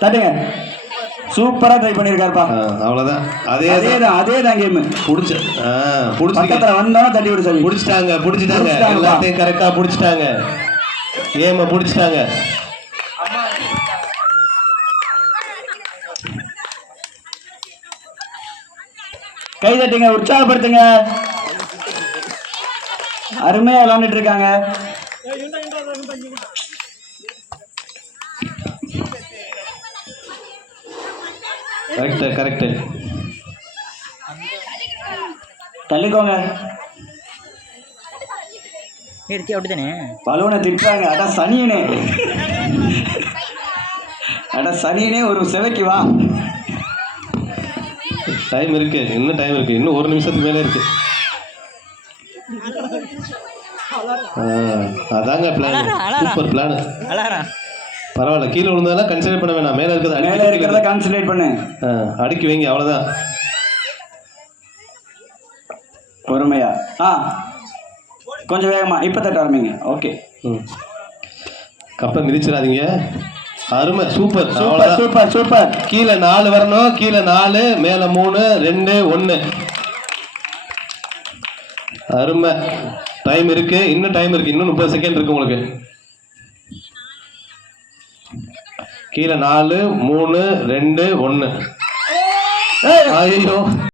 தட்டுங்க. சூப்பரா ட்ரை பண்ணிருக்காருப்பா. அவ்வளவுதான். அதேதான் கேம். பக்கத்துல வந்தோம் தட்டி விடு சொல்லி புடிச்சிட்டாங்க. எல்லாத்தையும் கரெக்டா புடிச்சிட்டாங்க. கேம புடிச்சிட்டாங்க. கை தட்டுங்க, உற்சாகப்படுத்துங்க. அருமையா விளையாண்டுட்டு இருக்காங்க. கரெக்ட். தள்ளிக்கோங்க. எடுத்து அப்படித்தானே பலூனை திட்டுறாங்க. அட சனியனே ஒரு செவைக்கு வா. டைம் இருக்கு, இன்னும் 1 நிமிஷத்துக்கு மேலே இருக்கு. அதாங்க பிளான். Super plan. பரவாயில்ல, கீழே விழுந்ததெல்லாம் கன்சிடர் பண்ண வேணாம். மேலே இருக்கிறத கான்சன்ட்ரேட் பண்ணு. அடுக்கி வைங்க, அவ்வளோதான். பொறுமையா கொஞ்சம் வேகமா. இப்போ தட்ட ஆரம்பிங்க. ஓகே. கப்பை மிதிச்சிடாதீங்க. அருமை. சூப்பர். கீழே 4 வரணும். கீழே 4, மேலே 3, 2, 1. அருமை. டைம் இருக்கு, இன்னும் 30 செகண்ட் இருக்கு உங்களுக்கு. கீழே 4, 3, 2, 1. ஐயோ.